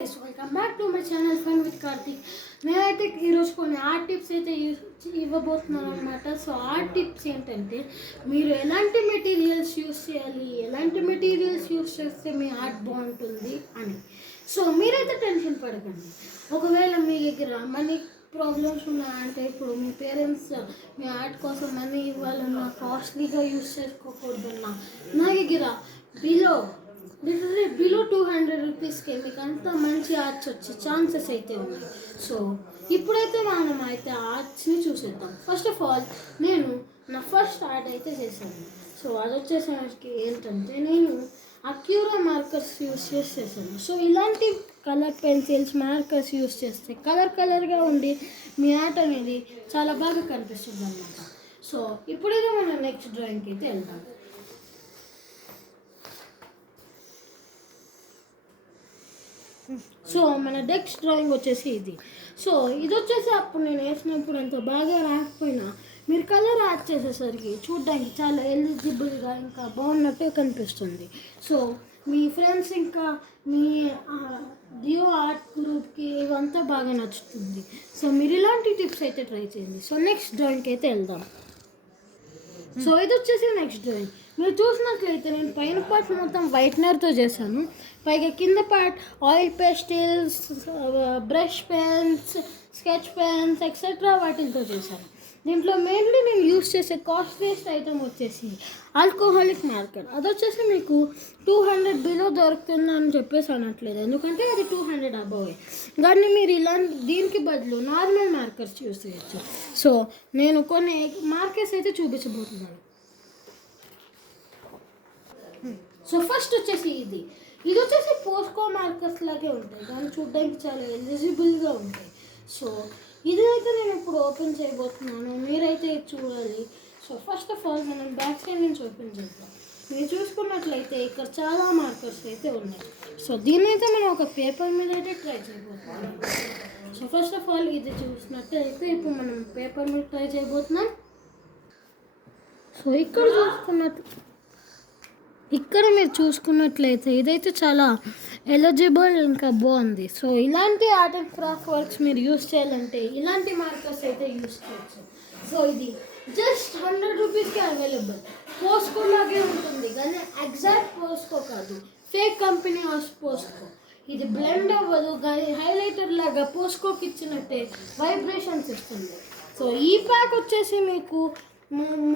Welcome back to my channel fun with Karthik. నేనైతే ఈరోజు కొన్ని ఆర్ట్ టిప్స్ అయితే ఇవ్వబోతున్నాను అనమాట. సో ఆర్ట్ టిప్స్ ఏంటంటే మీరు ఎలాంటి మెటీరియల్స్ యూస్ చేయాలి, ఎలాంటి మెటీరియల్స్ యూస్ చేస్తే మీ ఆర్ట్ బాగుంటుంది అని. సో మీరైతే టెన్షన్ పడకండి. ఒకవేళ మీ దగ్గర మనీ ప్రాబ్లమ్స్ ఉన్నాయంటే, ఇప్పుడు మీ పేరెంట్స్ మీ ఆర్ట్ కోసం మనీ ఇవ్వాలన్నా, కాస్ట్లీగా యూస్ చేసుకోకూడదన్నా, నా దగ్గర బిలో 200 రూపీస్కి మీకు అంత మంచి ఆర్ట్స్ వచ్చే ఛాన్సెస్ అయితే ఉన్నాయి. సో ఇప్పుడైతే మనం అయితే ఆర్ట్స్ని చూసేద్దాం. ఫస్ట్ ఆఫ్ ఆల్ నేను నా ఫస్ట్ ఆర్ట్ అయితే చేశాను. సో అది వచ్చేసరికి ఏంటంటే, నేను అక్యూరా మార్కర్స్ యూస్ చేశాను. సో ఇలాంటి కలర్ పెన్సిల్స్, మార్కర్స్ యూస్ చేస్తే కలర్గా ఉండి మీ ఆర్ట్ అనేది చాలా బాగా కనిపిస్తుంది అన్నమాట. సో ఇప్పుడైతే మనం నెక్స్ట్ డ్రాయింగ్కి అయితే వెళ్దాం. సో మన నెక్స్ట్ డ్రాయింగ్ వచ్చేసి ఇది. సో ఇది వచ్చేసి అప్పుడు నేను వేసినప్పుడు అంత బాగా రాకపోయినా మీరు కలర్ యాడ్ చేసేసరికి చూడడానికి చాలా ఎలిజిబుల్గా ఇంకా బాగున్నట్టే కనిపిస్తుంది. సో మీ ఫ్రెండ్స్ ఇంకా మీ డియో ఆర్ట్ గ్రూప్కి ఇవంతా బాగా నచ్చుతుంది. సో మీరు ఇలాంటి టిప్స్ అయితే ట్రై చేయండి. సో నెక్స్ట్ డ్రాయింగ్కి అయితే వెళ్దాం. సో ఇది వచ్చేసి నెక్స్ట్ డ్రాయింగ్. మీరు చూసినట్లయితే నేను పైన పార్ట్ మొత్తం వైట్నర్తో చేశాను. పైగా కింద part oil pastels, brush pens, sketch pens etcetera వాటితో చేశాను. దీంట్లో మెయిన్లీ నేను యూస్ చేసే కాస్ట్లీయెస్ట్ ఐటమ్ వచ్చేసి ఆల్కహాలిక్ మార్కర్. అది వచ్చేసి మీకు 200 బిలో దొరుకుతుంది అని చెప్పేసి అనట్లేదు, ఎందుకంటే అది 200 అబోవ్. కానీ మీరు దీనికి బదులు నార్మల్ మార్కర్స్ యూస్ చేయొచ్చు. సో నేను కొన్ని మార్కర్స్ అయితే చూపించబోతున్నాను. సో ఫస్ట్ వచ్చేసి ఇది వచ్చేసి పోస్కో మార్కర్స్ లాగే ఉంటాయి, దాన్ని చూడడానికి చాలా ఎలిజిబుల్గా ఉంటాయి. సో ఇది అయితే నేను ఇప్పుడు ఓపెన్ చేయబోతున్నాను, మీరైతే ఇది చూడాలి. సో ఫస్ట్ ఆఫ్ ఆల్ మనం బ్యాక్ సైడ్ నుంచి ఓపెన్ చేద్దాం. మీరు చూసుకున్నట్లయితే ఇక్కడ చాలా మార్కర్స్ అయితే ఉన్నాయి. సో దీన్ని అయితే మనం ఒక పేపర్ మీద అయితే ట్రై చేయబోతున్నాం. సో ఫస్ట్ ఆఫ్ ఆల్ ఇది చూసినట్టయితే ఇప్పుడు మనం పేపర్ మీద ట్రై చేయబోతున్నాం. సో ఇక్కడ మీరు చూసుకున్నట్లయితే ఇదైతే చాలా ఎలిజిబుల్ ఇంకా బాగుంది. సో ఇలాంటి ఆర్ట్ అండ్ క్రాఫ్ట్ వర్క్స్ మీరు యూస్ చేయాలంటే ఇలాంటి మార్కర్స్ అయితే యూస్ చేయొచ్చు. సో ఇది జస్ట్ 100 రూపీస్కి అవైలబుల్. పోస్కో లాగే ఉంటుంది, కానీ ఎగ్జాక్ట్ పోస్కో కాదు, ఫేక్ కంపెనీ పోస్కో. ఇది బ్లెండ్ అవ్వదు, కానీ హైలైటర్ లాగా పోస్కోకి ఇచ్చినట్టే వైబ్రేషన్స్ ఇస్తుంది. సో ఈ ప్యాక్ వచ్చేసి మీకు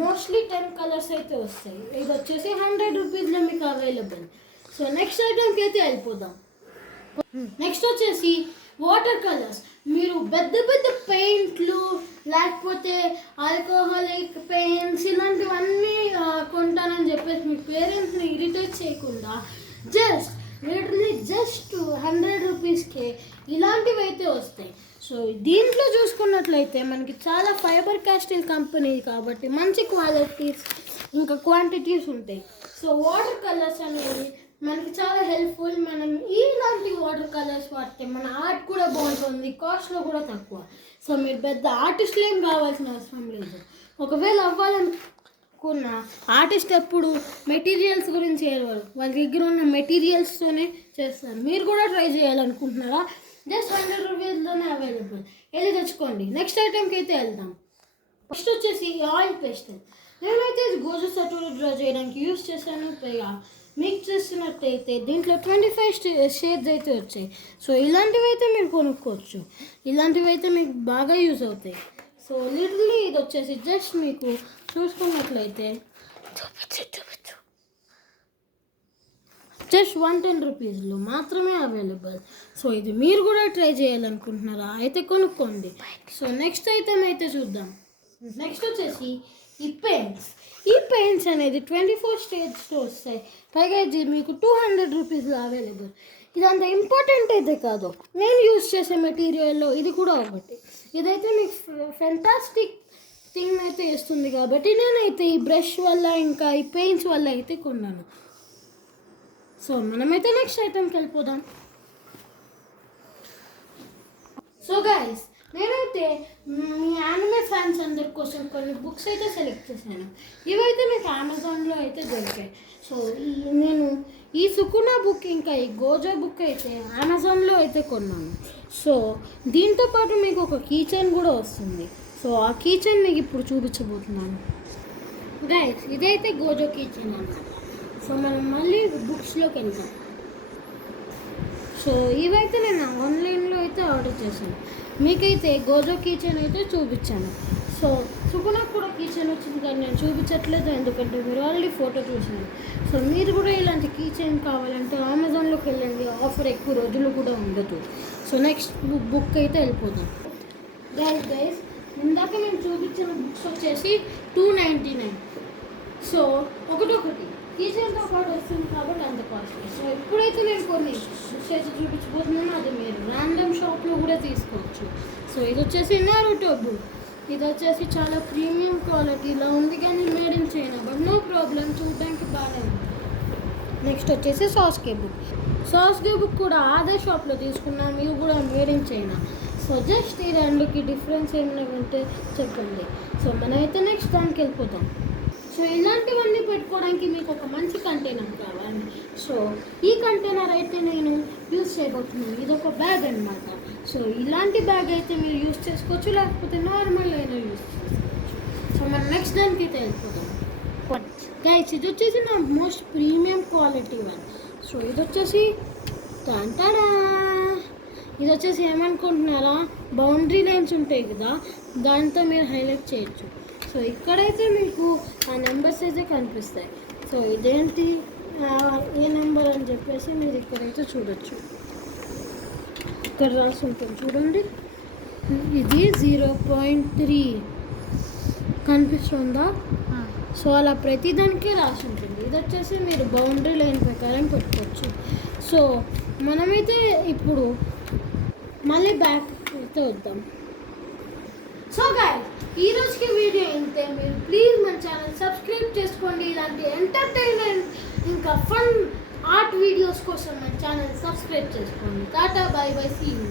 మోస్ట్లీ 10 కలర్స్ అయితే వస్తాయి. ఇది వచ్చేసి 100 రూపీస్లో మీకు అవైలబుల్. సో నెక్స్ట్ ఐటమ్కి అయితే వెళ్ళిపోదాం. నెక్స్ట్ వచ్చేసి వాటర్ కలర్స్. మీరు పెద్ద పెయింట్లు లేకపోతే ఆల్కహాలిక్ పెయింట్స్ ఇలాంటివన్నీ కొంటానని చెప్పేసి మీ పేరెంట్స్ని ఇరిటేట్ చేయకుండా జస్ట్ 100 రూపీస్కే ఇలాంటివి అయితే వస్తాయి. సో దీంట్లో చూసుకున్నట్లయితే మనకి చాలా ఫైబర్ క్యాస్టిల్ కంపెనీ కాబట్టి మంచి క్వాలిటీస్ ఇంకా క్వాంటిటీస్ ఉంటాయి. సో వాటర్ కలర్స్ అనేవి మనకి చాలా హెల్ప్ఫుల్. మనం ఇలాంటి వాటర్ కలర్స్ వాడితే మన ఆర్ట్ కూడా బాగుంటుంది, కాస్ట్లో కూడా తక్కువ. సో మీరు పెద్ద ఆర్టిస్టులు ఏం కావాల్సిన అవసరం లేదు. ఒకవేళ అవ్వాలనుకున్న ఆర్టిస్ట్ ఎప్పుడు మెటీరియల్స్ గురించి ఏడవారు, వాళ్ళ దగ్గర ఉన్న మెటీరియల్స్తోనే చేస్తారు. మీరు కూడా ట్రై చేయాలనుకుంటున్నారా? జస్ట్ 100 రూపీస్లోనే అవైలబుల్. వెళ్ళి తెచ్చుకోండి. నెక్స్ట్ ఐటెంకి అయితే వెళ్దాం. ఫస్ట్ వచ్చేసి ఆయిల్ పేస్టల్. నేనైతే గోజు సటూరు డ్రా చేయడానికి యూస్ చేశాను. పైగా మీకు చేసినట్టయితే దీంట్లో 25 షేడ్స్ అయితే వచ్చాయి. సో ఇలాంటివి అయితే మీరు కొనుక్కోవచ్చు, ఇలాంటివి అయితే మీకు బాగా యూజ్ అవుతాయి. సో లిటరలీ ఇది వచ్చేసి జస్ట్ మీకు చూసుకున్నట్లయితే జస్ట్ 110 రూపీస్లో మాత్రమే అవైలబుల్. సో ఇది మీరు కూడా ట్రై చేయాలనుకుంటున్నారా? అయితే కొనుక్కోండి. సో నెక్స్ట్ ఐటమ్ అయితే చూద్దాం. నెక్స్ట్ వచ్చేసి ఈ పెయింట్స్ అనేది 24 షేడ్స్తో వస్తాయి. పైగా ఇది మీకు 200 రూపీస్లో అవైలబుల్. ఇది అంత ఇంపార్టెంట్ అయితే కాదు, నేను యూస్ చేసే మెటీరియల్లో ఇది కూడా ఒకటి. ఇదైతే మీకు ఫెంటాస్టిక్ థింగ్ అయితే ఇస్తుంది కాబట్టి నేనైతే ఈ బ్రష్ వల్ల ఇంకా ఈ పెయింట్స్ వల్ల అయితే కొన్నాను. సో మనమైతే నెక్స్ట్ ఐటమ్కి వెళ్ళిపోదాం. సో గైస్, నేనైతే ఇప్పుడైతే మీ యానిమే ఫ్యాన్స్ అందరి కోసం కొన్ని బుక్స్ అయితే సెలెక్ట్ చేశాను. ఇవైతే మీకు అమెజాన్లో అయితే దొరికాయి. సో నేను ఈ సుకునా బుక్ ఇంకా ఈ గోజో బుక్ అయితే అమెజాన్లో అయితే కొన్నాను. సో దీంతో పాటు మీకు ఒక కీచైన్ కూడా వస్తుంది. సో ఆ కీచైన్ మీకు ఇప్పుడు చూపించబోతున్నాను. గైస్ ఇదైతే గోజో కీచైన్ అన్నమాట. సో మనం మళ్ళీ బుక్స్లోకి వెళ్తాం. సో ఇవైతే నేను ఆన్లైన్లో అయితే ఆర్డర్ చేశాను. మీకైతే గోజో కీచైన్ అయితే చూపించాను. సో సుకునాకు కూడా కీచైన్ వచ్చింది కానీ నేను చూపించట్లేదు, ఎందుకంటే మీరు ఆల్రెడీ ఫోటో చూసాను. సో మీరు కూడా ఇలాంటి కీచైన్ కావాలంటే అమెజాన్లోకి వెళ్ళండి, ఆఫర్ ఎక్కువ రోజులు కూడా ఉండదు. సో నెక్స్ట్ బుక్ అయితే వెళ్ళిపోతాం. గైస్ ఇందాక నేను చూపించిన బుక్స్ వచ్చేసి $299. సో ఒకటి కీచైన్తో పాటు వస్తుంది కాబట్టి అంత కాస్ట్లీ. సో ఇప్పుడైతే నేను కొన్ని బుక్స్ అయితే చూపించబోతున్నాను, అది మీరు ర్యాండమ్ షాప్లో కూడా తీసుకోవచ్చు. సో ఇది వచ్చేసి నారుటో బుక్. ఇది వచ్చేసి చాలా ప్రీమియం క్వాలిటీలో ఉంది కానీ made in China, but no problem, చూడడానికి బాగానే ఉంది. నెక్స్ట్ వచ్చేసి సాస్కే బుక్ కూడా అదే షాప్లో తీసుకున్నాం, ఇవి కూడా made in China. So just ఈ రెండుకి డిఫరెన్స్ ఏమైనా ఉంటే చెప్పండి. సో మనమైతే నెక్స్ట్ దానికి వెళ్ళిపోతాం. సో ఇలాంటివన్నీ పెట్టుకోవడానికి మీకు ఒక మంచి కంటైనర్ కావాలి. సో ఈ కంటైనర్ అయితే నేను యూజ్ చేయబోతున్నాను. ఇది ఒక బ్యాగ్ అన్నమాట. సో ఇలాంటి బ్యాగ్ అయితే మీరు యూజ్ చేసుకోవచ్చు, లేకపోతే నార్మల్ అయినా యూజ్ చేసుకోవచ్చు. సో మనం నెక్స్ట్ దానికి అయితే వెళ్ళిపోతాం. గైస్ ఇది వచ్చేసి నా most premium quality one. So ఇది వచ్చేసి టాంటాడా, ఇది వచ్చేసి ఏమనుకుంటున్నారా, బౌండరీ లైన్స్ ఉంటాయి కదా, దాంతో మీరు హైలైట్ చేయొచ్చు. సో ఇక్కడైతే మీకు ఆ నెంబర్స్ అయితే కనిపిస్తాయి. సో ఇదేంటి ఏ నెంబర్ అని చెప్పేసి మీరు ఇక్కడైతే చూడొచ్చు. ఇక్కడ రాసి ఉంటుంది చూడండి, ఇది 0.3 కనిపిస్తుందా? సో అలా ప్రతిదానికే రాసి ఉంటుంది. ఇది వచ్చేసి మీరు బౌండరీ లైన్ ప్రకారం పెట్టుకోవచ్చు. సో మనమైతే ఇప్పుడు మళ్ళీ బ్యాక్ అయితే వద్దాం. సో గైస్ ఈ రోజుకి వీడియో ఇంతే. మీరు ప్లీజ్ మన ఛానల్ సబ్స్క్రైబ్ చేసుకోండి. ఇలాంటి ఎంటర్టైన్మెంట్ ఇంకా ఫన్ ఆర్ట్ వీడియోస్ కోసం మన ఛానల్ సబ్స్క్రైబ్ చేసుకోండి. Tata bye bye, see you.